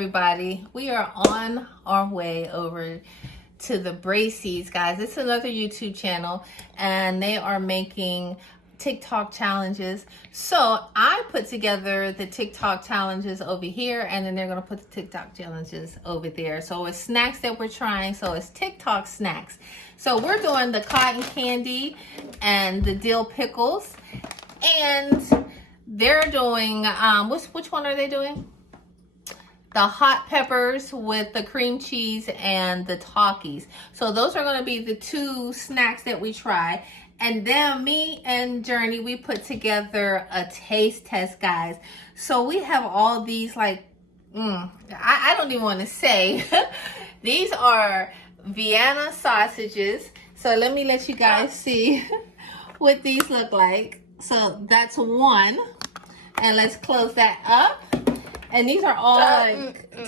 everybody? We are on our way over to the Braceys, guys. It's another YouTube channel, and they are making TikTok challenges. So I put together the TikTok challenges over here, and then they're gonna put the TikTok challenges over there. So it's snacks that we're trying. So it's TikTok snacks. So we're doing the cotton candy and the dill pickles, and they're doing which one are they doing? The hot peppers with the cream cheese and the Takis. So those are going to be the two snacks that we try. And then me and Journey, we put together a taste test, guys. So we have all these like, I don't even want to say. These are Vienna sausages. So let me let you guys see what these look like. So that's one. And let's close that up. And these are all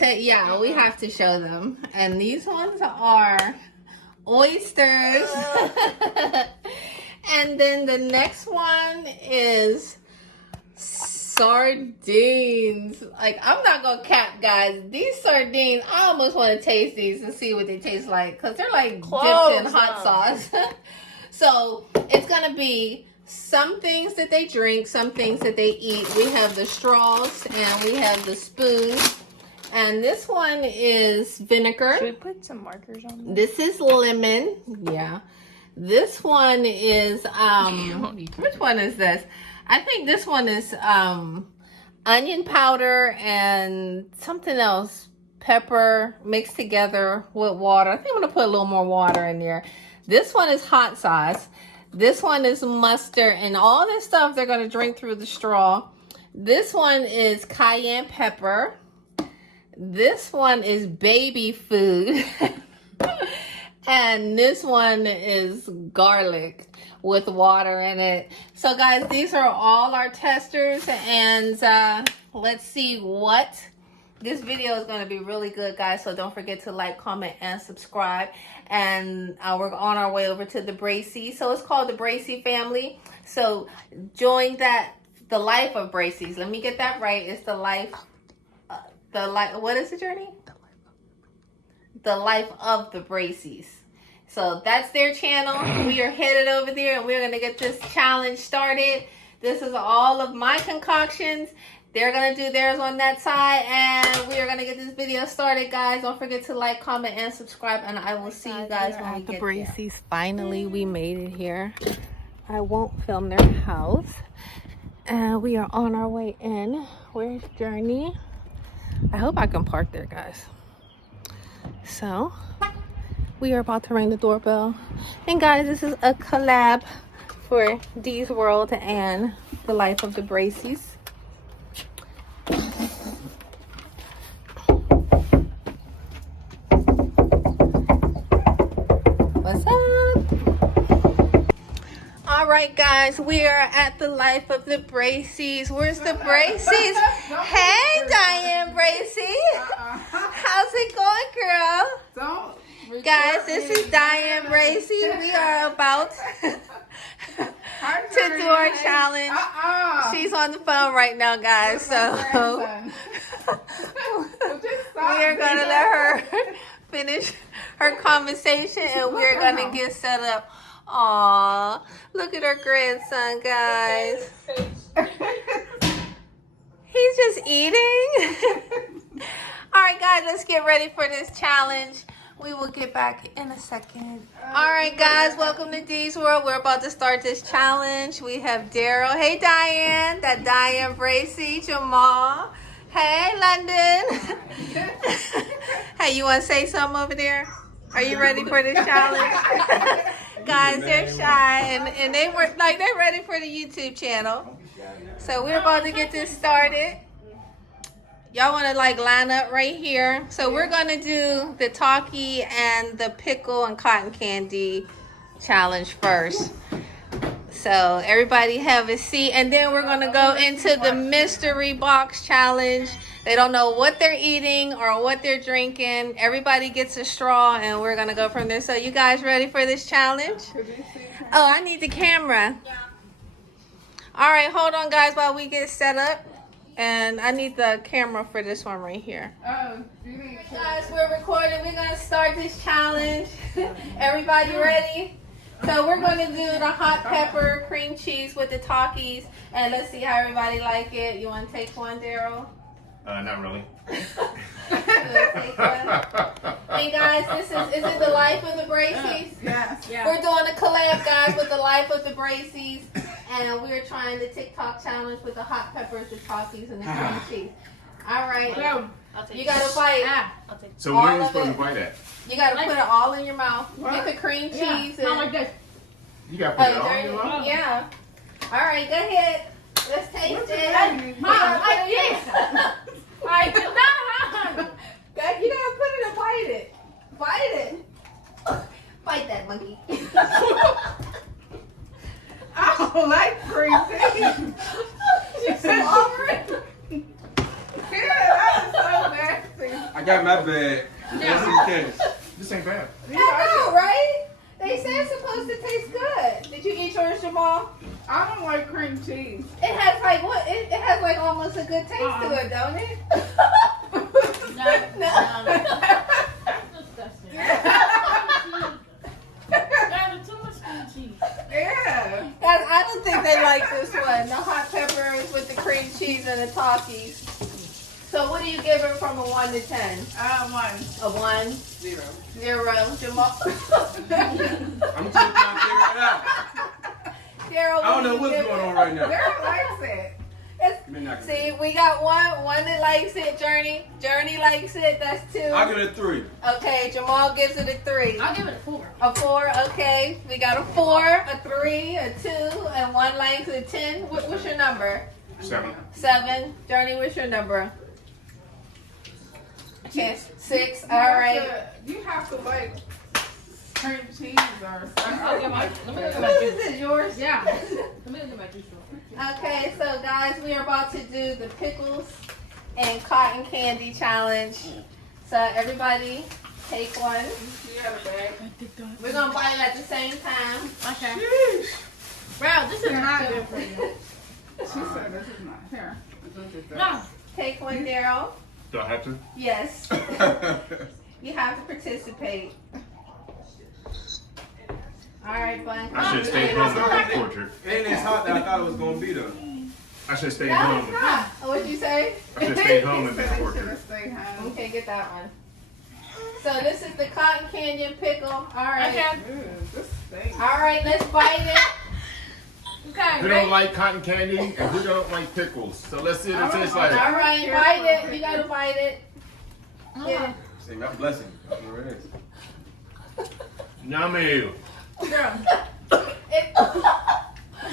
yeah, we have to show them. And these ones are oysters. And then the next one is sardines. Like, I'm not gonna cap, guys. These sardines, I almost want to taste these and see what they taste like, because they're like dipped in hot sauce. So it's gonna be some things that they drink, some things that they eat. We have the straws and we have the spoons. And this one is vinegar. Should we put some markers on this? This is lemon. Yeah. This one is which one is this? I think this one is onion powder and something else, pepper mixed together with water. I think I'm gonna put a little more water in there. This one is hot sauce. This one is mustard, and all this stuff they're going to drink through the straw. This one is cayenne pepper. This one is baby food. And this one is garlic with water in it. So guys, these are all our testers, and let's see what. This video is going to be really good, guys, so don't forget to like, comment, and subscribe. And we're on our way over to the Braceys. So it's called the Braceys family. So join that, the life of Braceys. Let me get that right. It's the life, what is the journey? The life of the Braceys. So that's their channel. We are headed over there, and we're going to get this challenge started. This is all of my concoctions. They're going to do theirs on that side, and we are going to get this video started, guys. Don't forget to like, comment, and subscribe, and I will see you guys when we get there. The Braceys, finally, we made it here. I won't film their house. And we are on our way in. Where's Journey? I hope I can park there, guys. So, we are about to ring the doorbell. And, guys, this is a collab for Dee's World and the life of the Braceys. What's up? All right, guys, we are at the life of the Braceys. Where's the Braceys? Hey, Diane Bracy. How's it going, girl? Guys, this is Diane Bracy. We are about to do our challenge. She's on the phone right now, guys. So we are going to let her finish her conversation, and we're going to get set up. Aw, look at her grandson, guys. He's just eating. All right, guys, let's get ready for this challenge. We will get back in a second. All right, guys, welcome to Dee's World. We're about to start this challenge. We have Daryl. Hey, Diane. That Diane Bracy. Jamal. Hey, London. Hey, you want to say something over there? Are you ready for this challenge? Guys, they're shy, and they're ready for the YouTube channel. So we're about to get this started. Y'all want to line up right here. So we're going to do the Taki and the pickle and cotton candy challenge first. So everybody have a seat, and then we're going to go into the mystery box challenge. They don't know what they're eating or what they're drinking. Everybody gets a straw, and we're going to go from there. So you guys ready for this challenge? Oh, I need the camera. Yeah. All right, hold on, guys, while we get set up. And I need the camera for this one right here. Oh, you need to. Guys, we're recording. We're going to start this challenge. Everybody ready? So we're going to do the hot pepper cream cheese with the Takis. And let's see how everybody like it. You want to take one, Daryl? Not really. Take one. Hey guys, is it the life of the Braceys? Yes. Yeah. We're doing a collab, guys, with the life of the Braceys. And we're trying the TikTok challenge with the hot peppers, the Takis, and the cream cheese. All right. Go. You got to bite. I'll take So where All are you of supposed it. to bite at? You got to put it all in your mouth. What? Get the cream cheese. Not And, like this. You got to put it oh, all there in you your mouth? Yeah. All right, go ahead. Let's taste What's it. it? Mom, like this. Like, no. You gotta put it and bite it. Bite it. Bite that monkey. I don't like cream cheese. She's swallowing. Yeah, that is so nasty. I got my bag. Let's see the candies. This ain't bad. I know, right? They say it's supposed to taste good. Did you eat yours, Jamal? I don't like cream cheese. It has like what? It has like almost a good taste to it, don't it? No. That's disgusting. That's too much cream cheese. Yeah. Guys, I don't think they like this one. The hot peppers with the cream cheese and the Takis. So what do you give it from a 1 to 10? 1. A 1? 0. 0. Jamal. I'm just trying to figure it out. Daryl, I don't know what's going on right now. Daryl likes it. See, we got one that likes it, Journey. Journey likes it, that's 2. I give it a 3. Okay, Jamal gives it a 3. I'll give it a 4. A 4, okay. We got a 4, a 3, a 2, and one likes a 10. What's your number? 7. 7. Journey, what's your number? Yes, 6. All right. You have to like cream cheese or I'll get my, let me look at my What juice. is it, yours? Yeah. Let me look at my juice. Okay, so guys, we are about to do the pickles and cotton candy challenge. So everybody take one. You got a bag. We're gonna bite it at the same time. Okay. Sheesh. Bro, this is They're not not good good for you. She said this is not here. No. Take one, Daryl. Do I have to? Yes. You have to participate. All right, bud. I should have stayed home and picked portrait. It ain't as hot that I thought it was going to be, though. I should have stayed No, home. it's not. What'd you say? I should have stayed home and They picked should portrait. have stayed home. Okay, get that one. So this is the cotton candy pickle. All right. Okay. Ooh, this stinks. All right, let's bite it. Okay. Who don't like cotton candy and who don't like pickles? So let's see what it tastes like. All right, bite it. You gotta bite it. Get it. See, my blessing. That's what it is. Yummy. Girl. It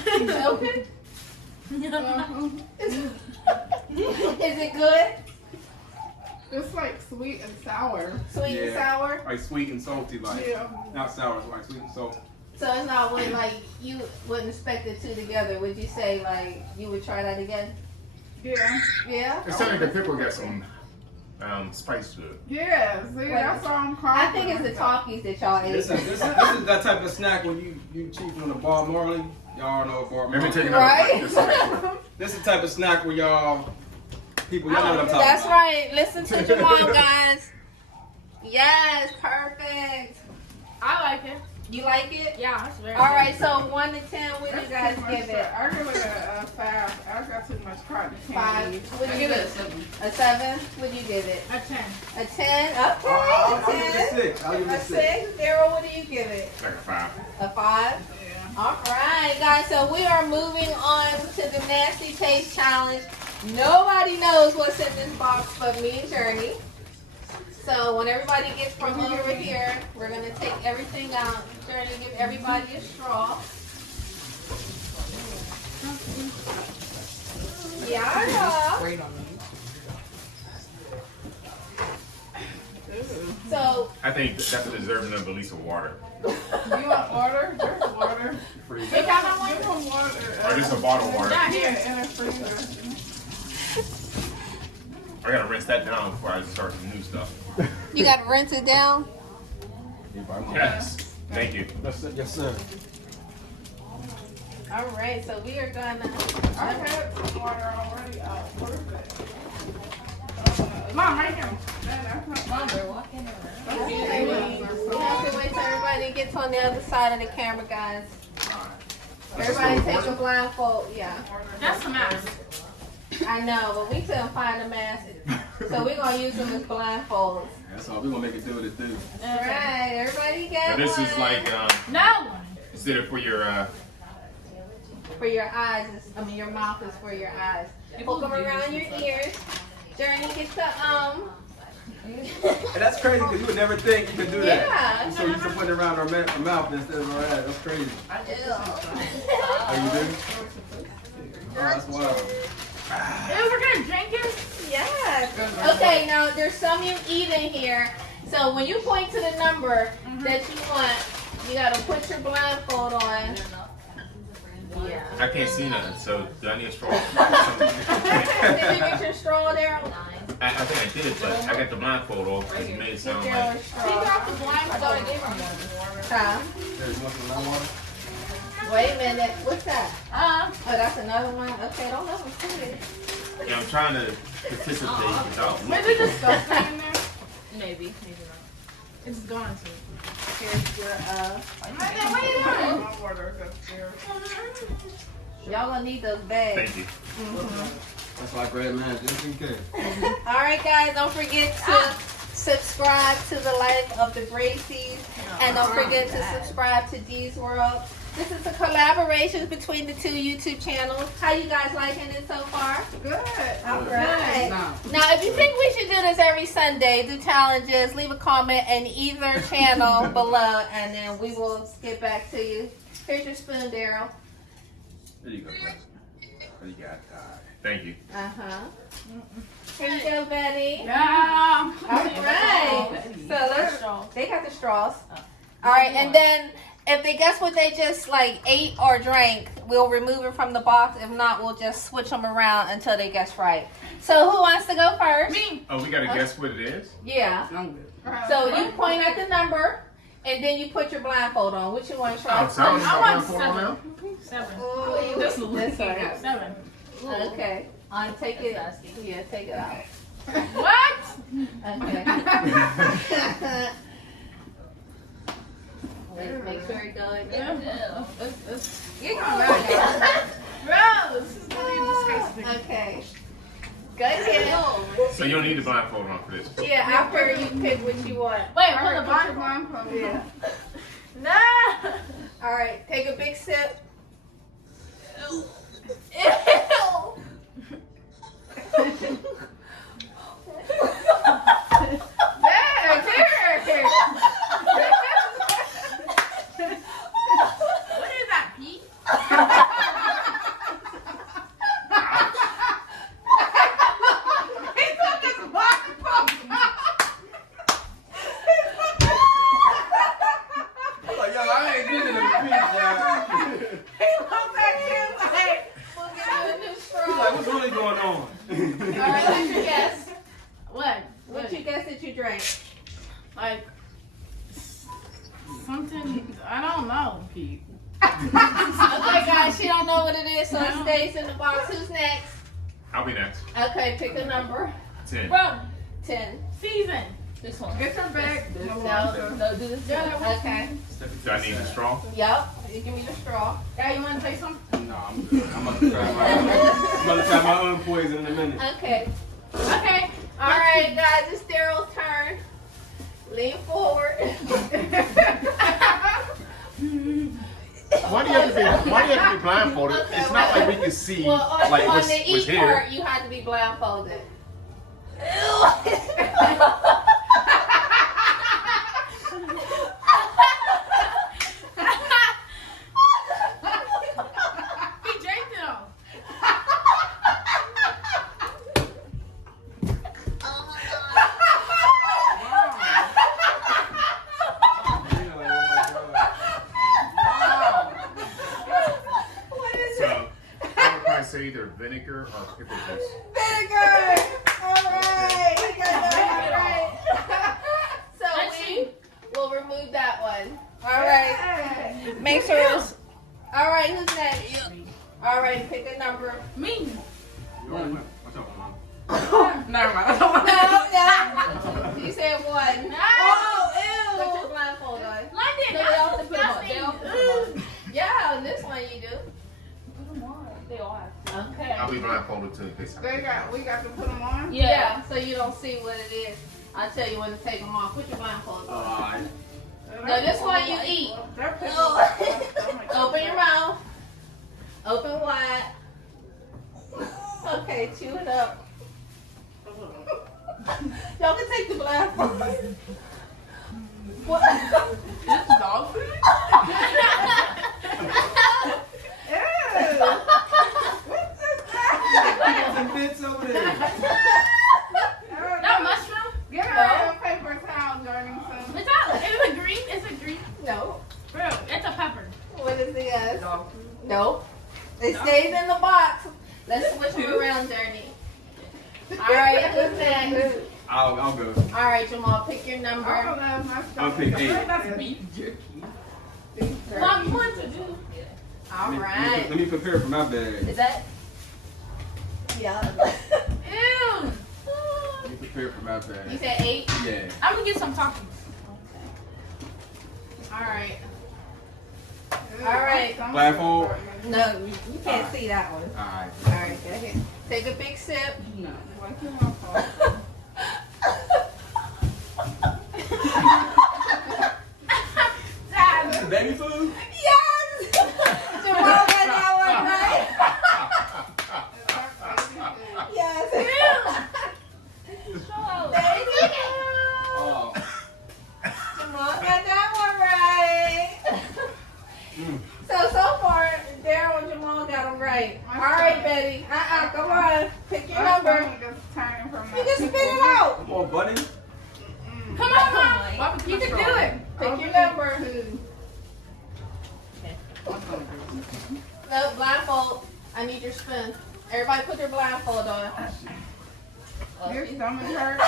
it's open. Is it good? It's like sweet and sour. Sweet and Yeah. sour. Like sweet and salty, like. Yeah. Not sour, it's like sweet and salty. So it's not what like you wouldn't expect the two together. Would you say like you would try that again? Yeah. Yeah. It sounds like the pickle got some spice to it. Yeah. See, that's all I'm calling. I think it's the Takis that y'all ate. This is that type of snack when you cheat on the Bob Marley. Y'all know Bob Let me Marley. take another Right? bite. This is This is the type of snack where y'all, people, y'all know what I'm talking That's about. right. Listen to Jamal, guys. Yes, perfect. I like it. You like it? Yeah, that's very All good. right. So 1 to 10, what do you That's guys too much give it? I give it a 5. I got too much cotton 5. candy. What do I you give give it a it? 7. A 7. What do you give it? A 10. A 10. Okay. I'll A give it a 10. 6. I'll give it A a 6. 6. Daryl, what do you give it? like a 5. A 5. Yeah. All right, guys. So we are moving on to the nasty taste challenge. Nobody knows what's in this box but me and Journey. So when everybody gets from over here, we're gonna take everything out. Journey, give everybody a straw. Yeah. Wait on me. So I think that's deserving of at least a water. You want water? There's water. Hey, can I have one? Give them water. Or just a bottle of water. Not Yeah, here. in a freezer. I gotta rinse that down before I start some new stuff. you gotta rinse it down. Yes. Thank you. Yes, sir. All right, so we are gonna. I had some water already out. Where is it? Mom, right here. Mom, we're walking around. Okay, we have to wait till everybody gets on the other side of the camera, guys. Everybody take a blindfold. Yeah. That's the mask. I know, but we couldn't find a mask, so we're gonna use them as blindfolds. That's all. We're gonna make it do what it do. All right, everybody get Now, this is one. like No. instead of for your For your eyes, your mouth is for your eyes. Hook them around your ears. Journey, get the And that's crazy because you would never think you could do that. Yeah. So you just put it around our mouth instead of our ass. That's crazy. Oh, you do? Oh, that's wild. Ew, we're gonna drink it? Yes. Okay, now there's some you eat in here. So when you point to the number that you want, you gotta put your blindfold on. Yeah. I can't see nothing, so do I need a straw? Did you get your straw, Daryl? I think I did, but I got the blindfold off because it made it sound Get like. Daryl's straw. Huh? There's one from that water. Wait a minute. What's that? Uh, Oh, that's another one? Okay, don't let them see it. Yeah, I'm trying to participate without maybe looking. just disgusting in there. Maybe not. It's going to. Here's your, What are you doing? My water is upstairs. y'all gonna need those bags. Thank you. That's why I grabbed mine just in case. All right, guys, don't forget to subscribe to the Life of the Braceys, and don't forget to subscribe to Dee's World. This is a collaboration between the two YouTube channels. How you guys liking it so far? Good. All right. Now, Now, if you think we should do this every Sunday, do challenges, leave a comment in either channel below, and then we will get back to you. Here's your spoon, Daryl. There you go, Preston. There you got Thank you. Here you go, Betty. Yeah. All right. So let's. They got the straws. All right, and then if they guess what they just like ate or drank, we'll remove it from the box. If not, we'll just switch them around until they guess right. So who wants to go first? Me. Oh, we gotta guess what it is? Yeah. I'm good. So you point at the number, and then you put your blindfold on. Which you want to try Oh, so I first? don't I need want my blindfold on now? 7. Ooh, This this one. one. 7. Okay. Take it. Yeah, take it out. What? Okay. Make sure it goes. You come back. Gross. This is really disgusting. Okay. Go ahead. So you don't need the blindfold on for this. Yeah, after you pick what you want. Wait, hold the Put your bottom. blindfold. Yeah. No. All right, take a big sip. Ew. What is that, Pete? I'm like, yo, I ain't getting a piece, y'all. We'll give you a new He's straw. like, what's really going on? All right, what's your guess? What? What you guess that you drank? Like something? I don't know, Pete. Okay, guys, she don't know what it is, so it stays in the box. Who's next? I'll be next. Okay, pick a number. 10. Bro, 10. season. Get your bag. No, do this. Okay. Do I need a straw? Yup. You give me the straw. Guy, you want to say something? No, I'm good. I'm about to try my own poison in a minute. Okay. Okay. All right, guys, it's Daryl's turn. Lean forward. Why do you have to be blindfolded? Okay, It's not like we can see Well, on, like on what's the eat here. part, you have to be blindfolded. He drank it all. What is So I would probably say either vinegar or pickle juice. Vinegar! Alright! We got that right. So Let's see. we'll remove that one. Alright. Make sure it's All right, who's next? All right, pick a number. Me. You already went. What's up, Mom? Never mind. No, no. You said one. No. Oh, ew. Put your blindfold on. Like No, that. they all have to That's put them on. They all disgusting. have to put them on. Yeah, on this one you do. Put them on. They all have to. Okay. I'll be blindfolded too in case I We got to put them on. Yeah, so you don't see what it is. I'll tell you when to take them off. Put your blindfold on. Alright. No, this one you eat. They're picking Open your mouth. Open wide. Okay, chew it up. Y'all can take the blindfold. What? This dog food? Ew. What's this? Got some bits over there. No mushroom? Get her a paper towel, Jordan. It's not. Is it green? Is it green? No. Bro, it's a pepper. What is the Dog food. Nope. It stays in the box. Let's switch them around, Journey. All right, who's next? I'll go. All right, Jamal, pick your number. I'll pick 8. That's beef jerky. Beef What you want to do? All right. Let me prepare for my bag. Is that? Yeah. Ew. Let me prepare for my You bag. said 8? Yeah. I'm gonna get some tacos. All right. All right. Blindfold? No, you can't see that one. Alright. All right, go ahead. Take a big sip. No. What's your fault? Dad. Baby food? Yes! Jamal got that one right. Yes. There you go. Oh. Jamal got that one right. So far, Daryl and Jamal got them right. All right, Betty. Come on. Pick your number. You can spit it out. Come on, buddy. Come on, Mom. You can do it. Pick your number. No, blindfold. I need your spoon. Everybody put their blindfold on. Your stomach hurt?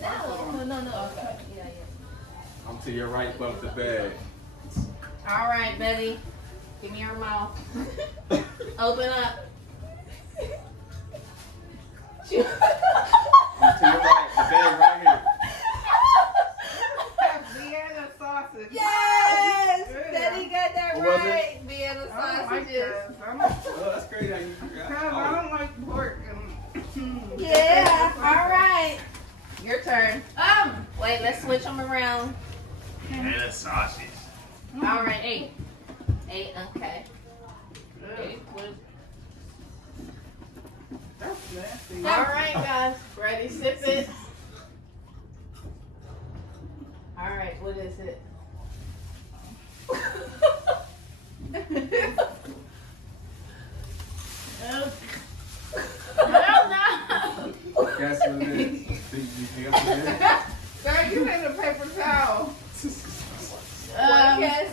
No. Okay. Yeah. I'm to your right, bump the bag. All right, Betty. Give me your mouth. Open up. I'm to your right, the bag right here. Vienna sausage. Yes! Good. Betty got that What was it? right. Vienna I don't like sausages. that. Oh, that's crazy how you forgot. I don't like pork. Yeah. All right. Your turn. Wait, let's switch them around. And a sausage. All right, 8. 8, okay. That's nasty. All right, guys. Ready? Sip it. All right, what is it? Hell no. Guess what it is? You got what it is? Girl, you need a paper towel. One guess.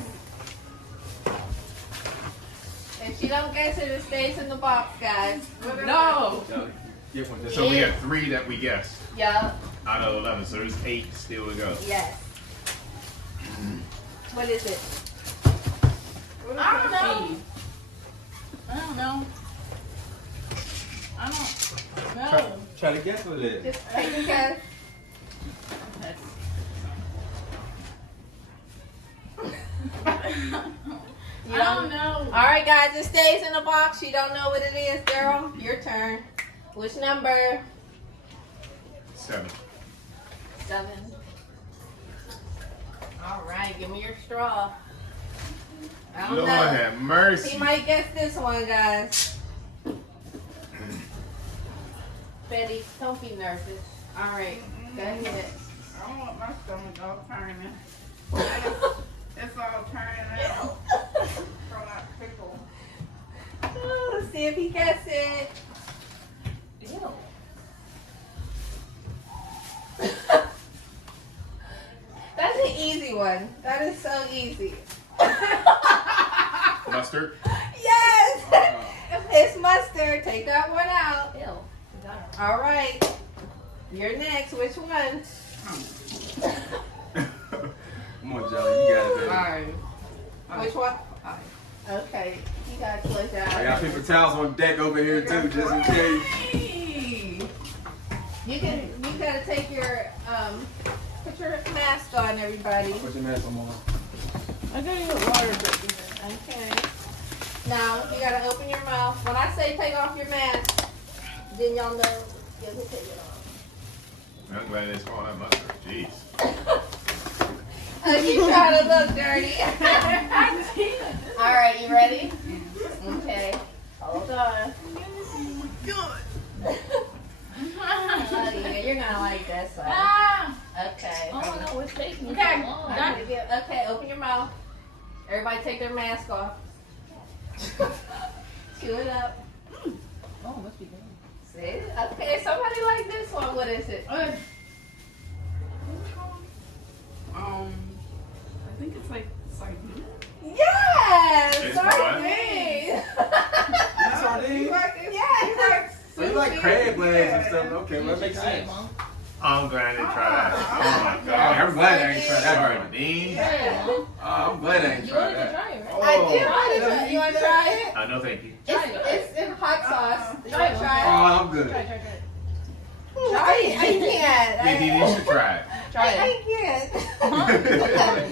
If she don't guess it, it stays in the box, guys. No. No, get one. So we got 3 that we guessed Yeah. out of 11. So there's 8 still to go. Yes. What is it? I don't know. I don't know. Try to guess what it is. Just take a guess. You I don't know. All right, guys, it stays in the box. You don't know what it is, Daryl. Your turn. Which number? 7. 7. All right, give me your straw. I don't Lord know. have mercy. He might guess this one, guys. Betty, don't be nervous. All right, go ahead. I don't want my stomach all turning. It's all turning out from that pickle. Oh, let's see if he gets it. Ew. That's an easy one. That is so easy. Mustard. Yes! It's mustard. Take that one out. Ew. All right. You're next. Which one? Come on, Jelly. You got it, baby. Alright. Which one? Okay, you gotta close your I eyes. got paper towels on deck over here too, just in case. Hey. You gotta take your put your mask on, everybody. Put your mask on, Mama. I gotta get water. Okay. Now you gotta open your mouth. When I say take off your mask, then y'all know you have to take it off. I'm glad they saw that mustard. Jeez. You trying to look dirty. All right, you ready? Okay. Hold on. Oh, yeah, you're gonna like this one. Ah. Okay. Oh no, it's taking me Okay. so long. Okay, open your mouth. Everybody take their mask off. Chew it up. Oh, it must be good. See? Okay, somebody like this one. What is it? I think it's like sardine. Yes! It's Sardines! Sardines? Yes! So you like crab legs and stuff? Okay, well, that makes sense. I'm glad they tried that. Oh my Oh, god. I'm glad I ain't tried that already. Sardines? I'm glad I ain't You tried wanted to that. try it, right? I do want to try. You want to try it? No, thank you. It's in hot sauce. You Try want it. to try it? Oh, I'm good. Try. Try it. I can't. Yeah, Dee, you should try it. Try it. I can't.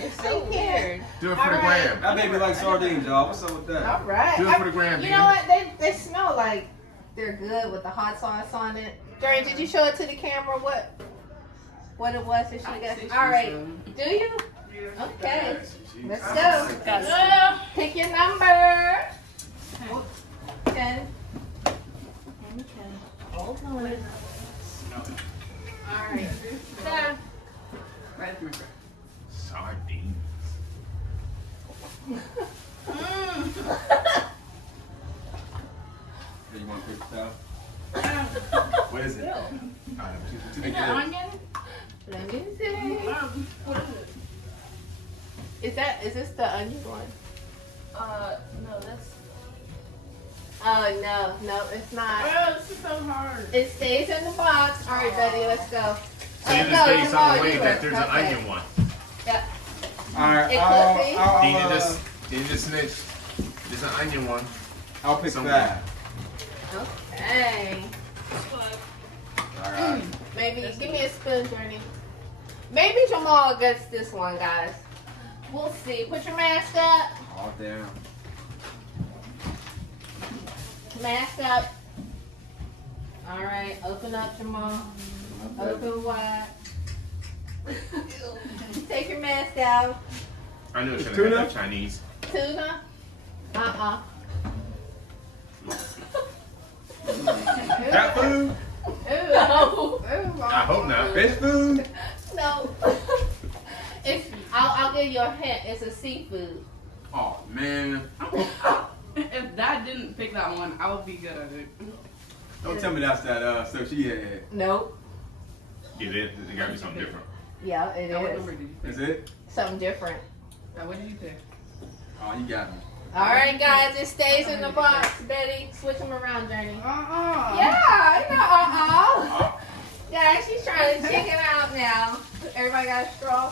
It's so I can't. weird. Do it for the All right. gram. That baby like sardines, y'all. What's up with that? All right. Do it for the gram, You Dee. know what? They smell like they're good with the hot sauce on it. Jerry, did you show it to the camera what it was that she got? All right. Do you? Okay. Let's go. Pick your number. 10. Hold on. All right. Sardines. Hey, you want a paper towel? What is it? Is Take that it. onion? Let me see. Is this the onion one? No, that's. Oh no, it's not. Oh, this is so hard. It stays in the box. All right, Betty, let's go. So you No, just say you some won't, way you that won't. there's an Okay. onion one. Yep. Alright, It could be. Dee just snitched. There's an onion one. I'll pick Somewhere. 5. Okay. Alright. Maybe give me a spoon, Journey. Maybe Jamal gets this one, guys. We'll see. Put your mask up. All down. Mask up. All right. Open up, Jamal. Open wide. Take your mask out. I knew it should have Tuna? been that Chinese. Tuna. Cat food? No. I hope not. Fish food? No. I'll give you a hint. It's a seafood. Oh, man. If Dad didn't pick that one, I would be good at it. Don't tell me that's that stuff she had. Nope. Yeah, it gotta be something different. Yeah, it Now, what is. number did you pick? Is it? Something different. Now, what did you pick? Oh, you got me. All right, guys. It stays in the box. Betty, switch them around, Journey. Uh-uh. Yeah, I know. Yeah, she's trying to chicken out now. Everybody got a straw?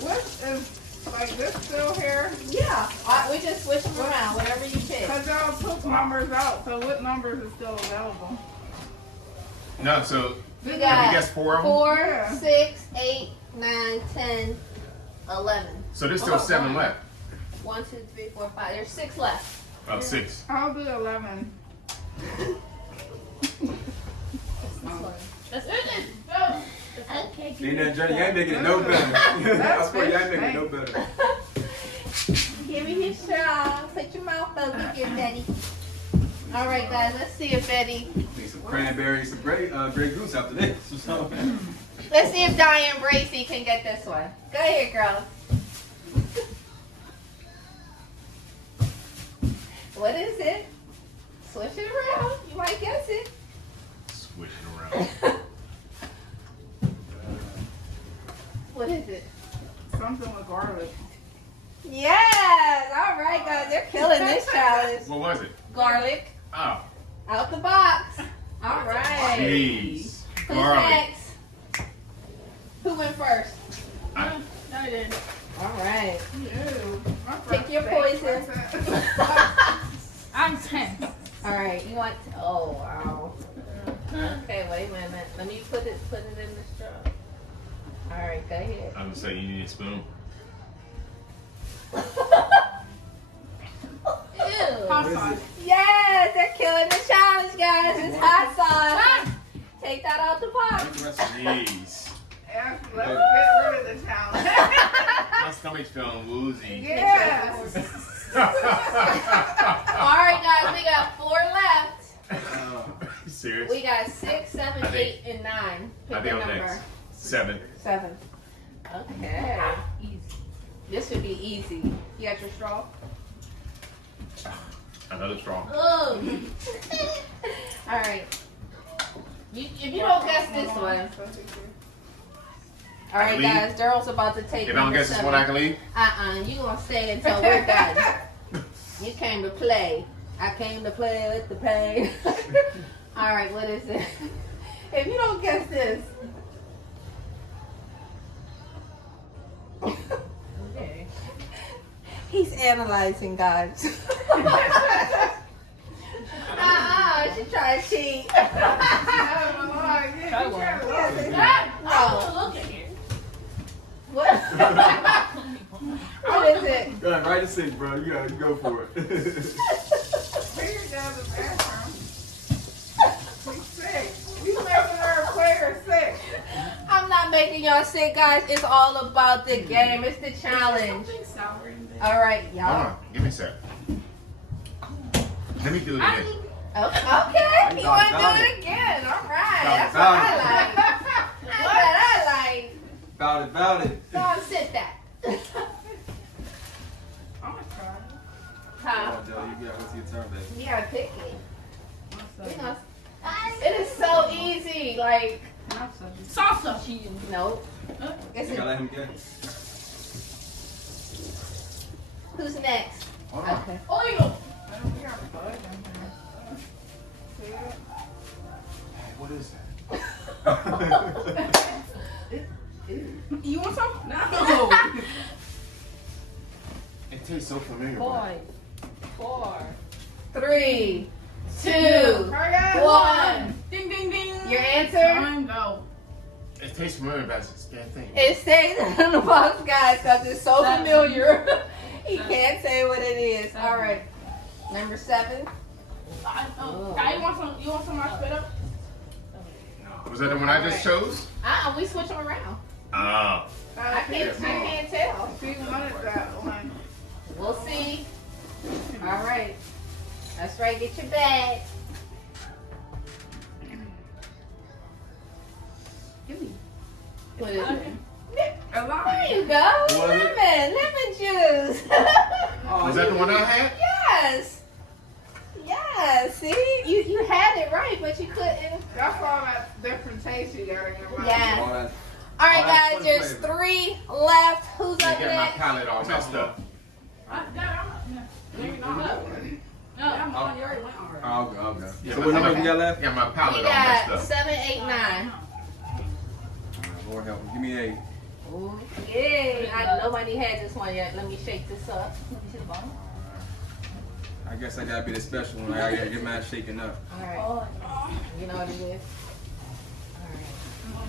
What is, like this still here? Yeah. We just switch them around, whatever you pick. Because y'all took numbers out, so what numbers are still available? No, so You have got you guessed 4 of them? 4, Yeah. 6, 8, 9, 10, 11. So there's still 7 left. 1, 2, 3, 4, 5. There's 6 left. Oh, 6. I'll do 11. That's it. Go. Okay. See that journey, you ain't making it no better. I swear you ain't making it no better. Give me your straw. Put your mouth over here, Betty. All right, guys. Let's see if Betty. Need some cranberries, some Grey Goose after this. So. Let's see if Diane Bracy can get this one. Go ahead, girl. What is it? Switch it around. You might guess it. Switch it around. What is it? Something with garlic. Yes! All right, guys. They're killing this challenge. What was it? Garlic. Oh, Out the box. All right. jeez. Who's Garlic. next? Who went first? I- I did. All right. Ew. My Pick your first poison. steak. So you need a spoon. Ew. Hot What is sauce. it? Yes, they're killing the challenge, guys. It's hot sauce. Take that out the pot. Jeez. Yeah, let's get rid of the challenge. My stomach's feeling woozy. Yeah. All right, guys, we got 4 left. You serious? We got 6, 7, I think- 8, and 9. Pick I a think I'm number. next. 7. 7. Okay. Easy. This should be easy. You got your straw? Another straw. Oh. All right. If you don't guess this one. All right, leave? guys. Daryl's about to take. If I don't number guess this 7. one, I can leave? You gonna stay until we're done. You came to play. I came to play with the pain. All right, what is it? If you don't guess this. Okay. He's analyzing, guys. She tried to cheat. Oh, Lord, yeah, Try you one. gotta look. No. Look at it. What? What is it? Go ahead, right to 6, bro. You go for it. Figure down the bathroom. She's sick. You making her a player sick. I'm not making y'all sick, guys. It's all about the game. It's the challenge. Something sour in there. All right, Hold y'all. on. Give me a sec. Let me do it again. Okay, you want to do it again? All right, that's what I like. That's what I like. About it. So sit that. I'm gonna try. Huh? Come on, Joe. You gotta go to your turn, baby. You gotta pick me. What's You up? know, it is so easy. Like, Salsa. Cheese. nope. It's You gotta a, let him guess. who's next? Hold on. Okay. Oil. We got bud in here. See it? What is You want some? No. that? It tastes so familiar. bro. 5, 4. 3, 2, Hurry up. 1. Ding, ding, ding. Your answer? Time go. It tastes familiar, but it's a damn thing. It stays in the box, guys, because it's so familiar. He can't say what it is. All right. Number 7. You want some? You want some more spit up? Was that the one I just chose? We switch them around. Ah. I can't tell. She wanted that one. We'll see. All right. That's right. Get your bag. What is it? A There line. you go. What is it? Lemon juice. Was that the one I had? Yes. Yes. See, you had it right, but you couldn't. That's all that different taste you got in your mouth. Yeah. All that. All right, Oh, that's guys. fun There's flavor. 3 left. Who's You up get my next? palate all messed up. Maybe not. No, I'm on. You already went on her. I'll go. Yeah, So my what number palate- you got left? Yeah, my We palate all messed got up. 7, 8, 9. Lord help me. Give me 8. Ooh, yeah. Nobody had this one yet. Let me shake this up. Let me see the bottom. I guess I gotta be the special one. I gotta get mine shaken up. All right. You know what it is.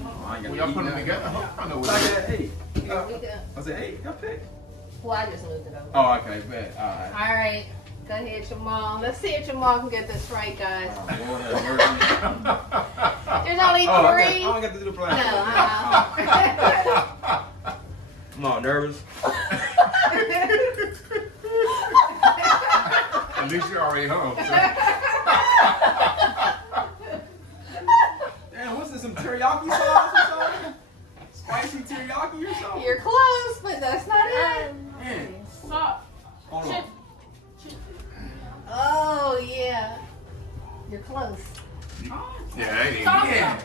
Oh, I ain't got When to y'all eat put them now. together, I know I what got it is. 8. Here we go. I said 8. Y'all pick. Well, I just moved it over. Oh, okay. Bet. All right. All right. Go ahead, Jamal. Let's see if Jamal can get this right, guys. Oh, Lord have mercy. There's only 3. Oh, I don't get to do the plan. No, I'm all nervous. At least you're already home. So. Damn, what's this? Some teriyaki sauce or something? Spicy teriyaki or something? You're close, but that's not it. Man, Stop. hold on. Oh, yeah. You're close. Yeah, I ain't even, Salsa.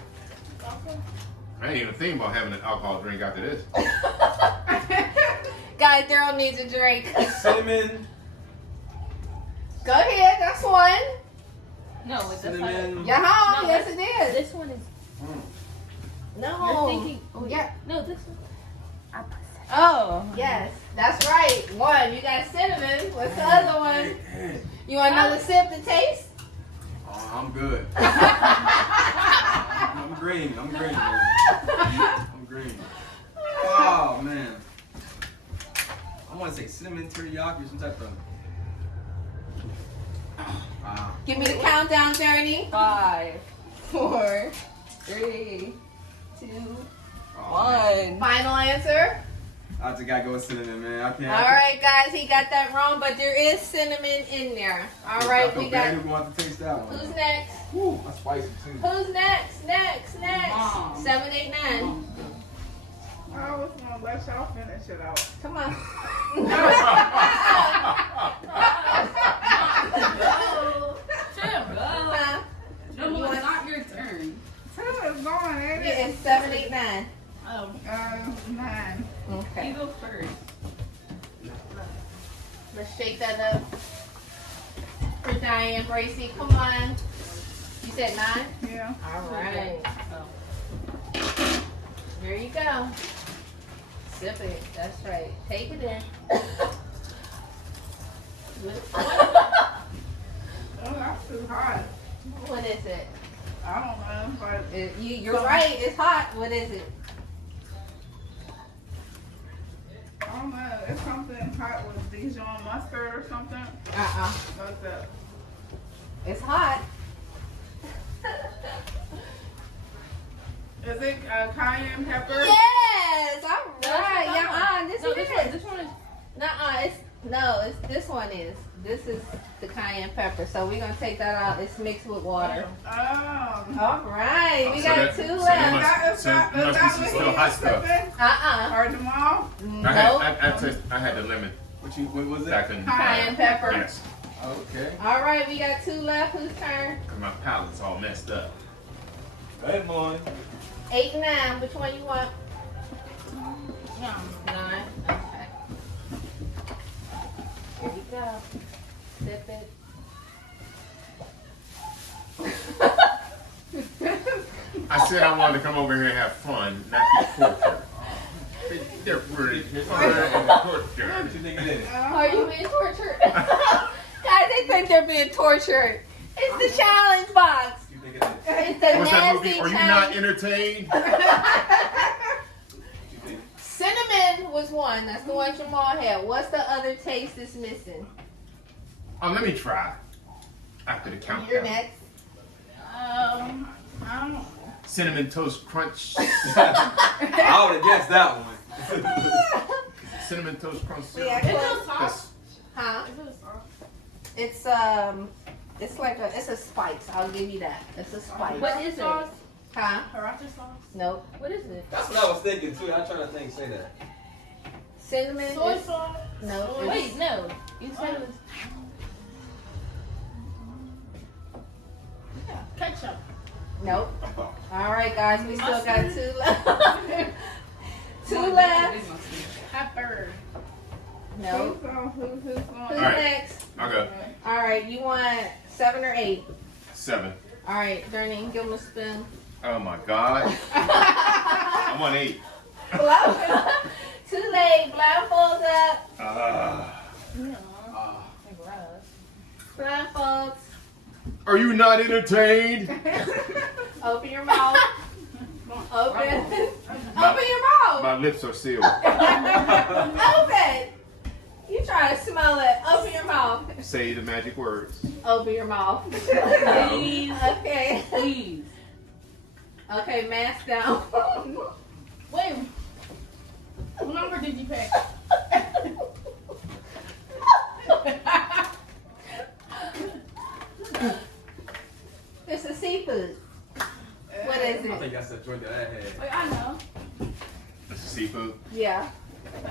I ain't even thinking about having an alcohol drink after this. Guys, Daryl needs a drink. Cinnamon. Go ahead. That's one. No, it's just Cinnamon. You're home. No, Yes, it is. This one is. No. You're thinking. Oh, Yeah. No, this one. Oh, yes. That's right. 1. You got cinnamon. What's the other one? Hey. You want another sip to taste? Oh, I'm good. I'm green. Man. I'm green. Oh, man. want to say cinnamon teriyaki or some type of. Give me the countdown, Journey. 5, 4, 3, 2, 1. Final answer. I just gotta go with cinnamon, man. I can't. All right, guys, he got that wrong, but there is cinnamon in there. All right, we got. Who's going to taste that one? Who's next? Woo, that's spicy too. Who's next? Next. Mom. 7, 8, 9. I was gonna let y'all finish it out. Come on. No, it's not your turn. Two is going, ain't it? It's 7, 8, 9. Oh, 9. Okay. you go first. Let's shake that up for Diane Bracy. Come on. You said 9? Yeah. All right. Here you go. Sip it. That's right. Take it in. Oh, that's too hot. What is it? I don't know, but You're right. It's hot. What is it? I don't know. It's something hot with Dijon mustard or something. What's that? It's hot. Is it cayenne pepper? Yes. All No, right. it's not. Yeah. This No, is. this one is. It's this one is. This is the cayenne pepper. So we're gonna take that out. It's mixed with water. Oh. All right. We So got that- 2 so left. that must- Is that must be some what still he hot is stuff. sipping? Or Jamal? Nope. I had the lemon What was it? back in. Cayenne pepper. Yes, Okay. All right. We got 2 left. Whose turn? 'cause my palate's all messed up. Hey, boy. 8 and 9. Which one you want? 9. Okay. Here we go. Sip it. I said I wanted to come over here and have fun, not be tortured. They're pretty fun and tortured. What you think it is? Are you being tortured? Guys, they think they're being tortured. It's the challenge box. You think it is? It's the What's that nasty movie? Are you not challenge. entertained? You think? Cinnamon was one. That's the one Jamal had. What's the other taste that's missing? Oh, let me try. After the You're countdown. next. I don't. Cinnamon toast crunch. I would have guessed that one. Cinnamon toast crunch. We got Is it close. a sauce? Huh? Is it a sauce? It's like it's a spice. I'll give you that. It's a spice. What is it? Huh? Sriracha sauce? Nope. What is it? That's what I was thinking too. I tried to say that. Cinnamon. Soy is- sauce? No. Wait, no. You said it was. Ketchup. Nope. All right, guys. We still got 2 left. 2 left. Pepper. Nope. Who's going? Who's All right. next? I'll go. All right. You want 7 or 8? 7. All right, Journey. Give him a spoon. Oh my God. I'm on 8. Too late. Blindfolds up. Blindfolds. Are you not entertained? Open your mouth. Open. Open your mouth. My lips are sealed. Open. You try to smell it. Open your mouth. Say the magic words. Open your mouth. Please. Okay. Please. Okay, mask down. Wait. What number did you pick? It's a seafood. What is I it? think that's the joint that I had. Wait, I know. It's seafood. Yeah.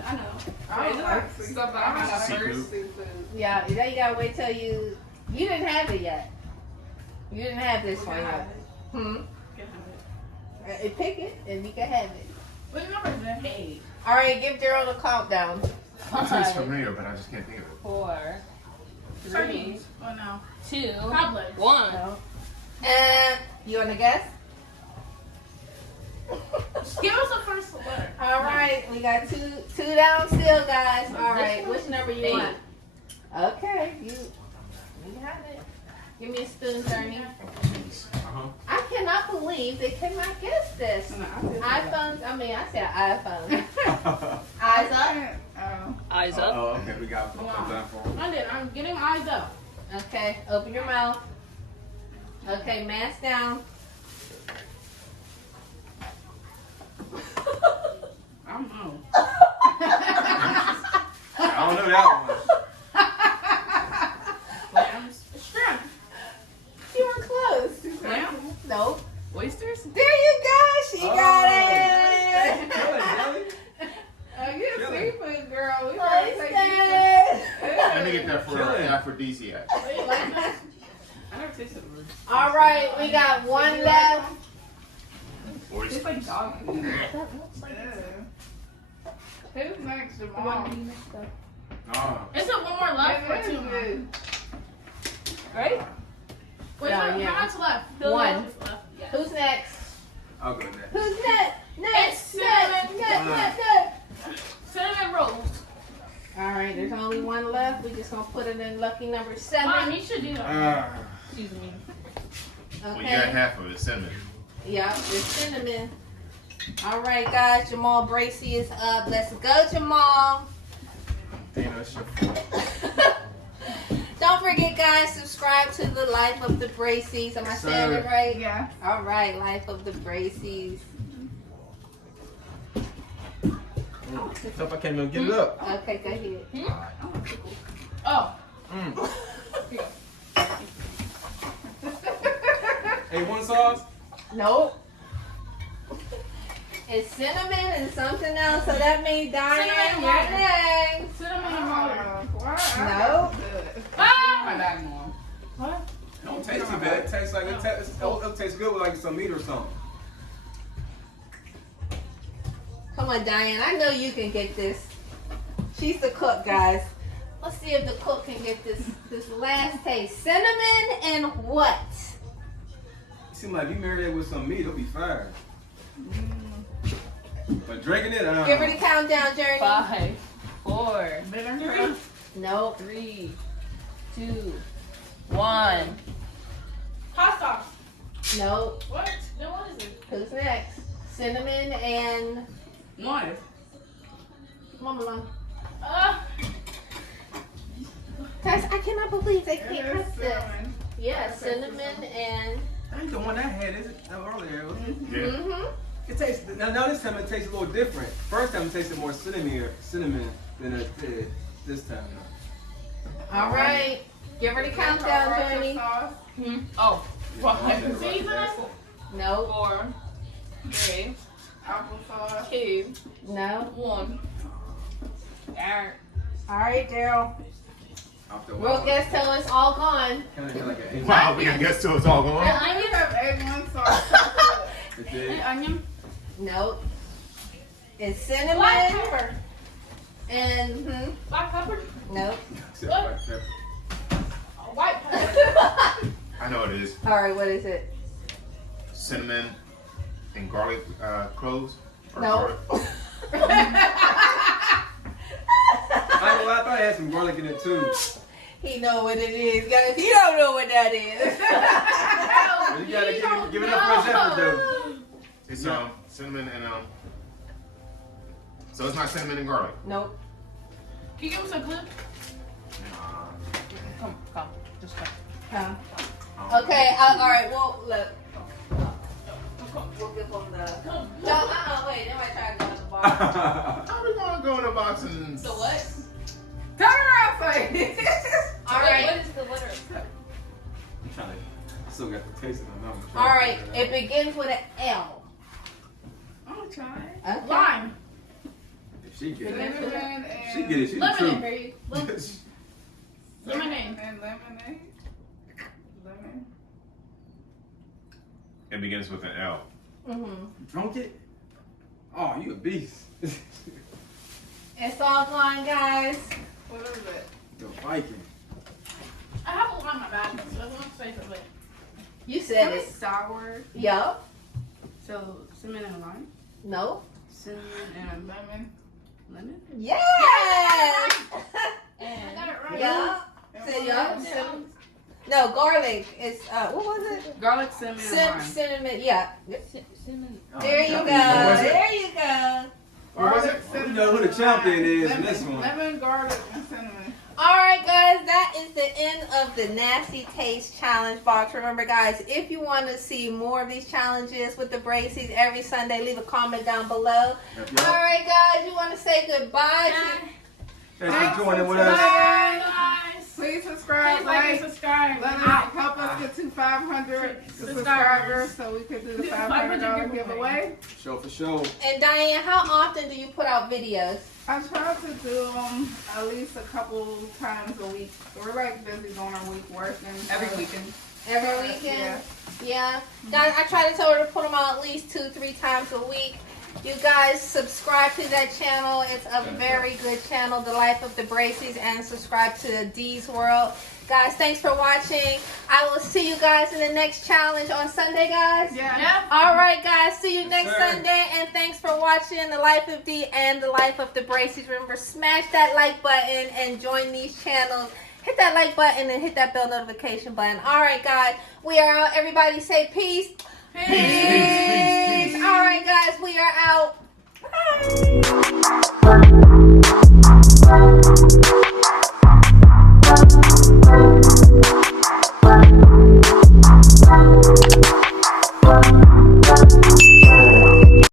I know. I Is it like like seafood. stuff that I had Seafood. first? Seafood. Yeah. Now you gotta wait till you didn't have it yet. You didn't have this one yet. Pick it and you can have it. What number is it? 8. All right, give Daryl a countdown. It tastes familiar, but I just can't think of it. 4, 3, Sardines. Oh no. 2, 1. No. And you want to guess? Give us a first letter. All right, we got two down still, guys. All This right, one? which number you 8. want? Okay, you have it. Give me a spoon, Journey. I cannot believe they cannot guess this. iPhones. I mean, I said iPhone. Eyes up. Oh. Eyes eyes up. Oh, okay. We got some time for it. I did. I'm getting eyes up. Okay, open your mouth. Okay, mask down. I don't know. I don't know that one. Clams. Shrimp. You were close. Clam. Nope. Oysters. There you go. She got it. Oh, you're a seafood girl. We Oysters. better take you Let me get that for Killing. aphrodisiac. I never tasted one. All right, we got one left. Tastes like dog food. Who's next? Jamal. Oh. Is it one more left or It is two more? good. Right? Wait, No, how yeah. much left? One. Left. Yeah. Who's next? I'll go next. Who's next? Next. It's cinnamon. Next. Cinnamon rolls. All right, there's only one left. We're just gonna put it in lucky number 7. Mom, you should do that. Excuse me. Well, you got Okay. half of it, cinnamon. Yep, it's cinnamon. All right, guys. Jamal Bracy is up. Let's go, Jamal. Ain't no shit. Don't forget, guys, subscribe to the Life of the Braceys. Am I saying it right? Yeah. All right, Life of the Braceys. It's tough. I can't even get it up. Okay, go ahead. Oh. Mm. A1 sauce? Nope. It's cinnamon and something else, so that means Diane Cinnamon, got yeah. next. Cinnamon and water. No. Ah! My bag, Mom. What? It don't taste too bad. It tastes like it'll taste good with like some meat or something. Come on, Diane. I know you can get this. She's the cook, guys. Let's see if the cook can get this last taste. Cinnamon and what? Seems like if you marry that with some meat, it'll be fire. But drinking it, I don't Give her know. the countdown, Journey. 5, 4, Bitter. Nope. 3, 2, 1. Hot sauce. Nope. What? No, what is it? Who's next? Cinnamon and Water. Mama. Uh, Guys, I cannot believe they It can't is press this. cinnamon. Yeah, cinnamon and That ain't the one I had, is it? No, earlier. Was it? Yeah. mm-hmm. It tastes now this time it tastes a little different. First time it tasted more cinnamon than it did this time. All right. Give her the countdown, Russia Journey. sauce. Oh, Yeah, 5, Seasoning? Nope. 4, 3, Applesauce. 2, No. 1. There. All right, Daryl. After a Real while, guest tell us all gone. kind of like an Wow, we got guess till it's all gone. I have A1 sauce. It did. onion. Nope. It's cinnamon Black pepper. and Black pepper. nope. Except black pepper. White pepper. I know it is. All right, what is it? Cinnamon and garlic cloves. Or No. garlic- I ain't gonna lie, I thought it had some garlic in it too. He know what it is, guys. He don't know what that is. But you gotta give it up fresh effort though. It's cinnamon and So it's not cinnamon and garlic. Nope. Can you give us a clip? Come. Just come. Huh. Okay. All right. Well, look. We'll give him the. No. Wait. Nobody try to go to the bar. How we gonna go in a box and The what? Turn around, say. All Wait, right. what is the letter? I'm trying to. I still got the taste of my mouth. All right. It begins with an L. I'm trying. Okay. Lime. If she get it, Cinnamon and she get it. She the Lemonade. truth. Lemonade. And lemonade. Lemon. it begins with an L. Mm-hmm. Drunk it? Oh, you a beast. It's all gone, guys. What is it? The Viking. I have a lot in my bag, so I want to say something. You said It's it. sour. Yup. So, cinnamon and lime. No. Cinnamon and Lemon. lemon. Yes. I And got it right. Yup. And Say what yup. else? No, garlic. It's what was it? Garlic, cinnamon, and lime. Cinnamon. Yeah. cinnamon. Oh, There you go. that was it. There you go. What was it? Garlic, cinnamon, You know who the champion is in lemon, this one. Lemon, garlic, and cinnamon. All right, guys, that is the end of the Nasty Taste Challenge box. Remember, guys, if you want to see more of these challenges with the Braceys every Sunday, leave a comment down below. Yep. All right, guys, you want to say goodbye Thanks for joining with us. Bye. Guys, Please subscribe, please like like, and subscribe. let us help us get to 500 subscribers so we could do the $500 giveaway. Show for show. And Diane, how often do you put out videos? I try to do them at least a couple times a week. We're like busy during our week working. Every weekend. Every weekend? Yeah. Yeah. Guys, I try to tell her to put them out at least 2-3 times a week. You guys subscribe to that channel. It's a very good channel, The Life of the Braceys, and subscribe to Dee's World. Guys, thanks for watching. I will see you guys in the next challenge on Sunday, guys. Yeah. All right, guys. See you next sir. Sunday. And thanks for watching The Life of Dee and The Life of the Braceys. Remember, smash that like button and join these channels. Hit that like button and hit that bell notification button. All right, guys. We are out. Everybody say peace. Peace. All right, guys. We are out. Bye.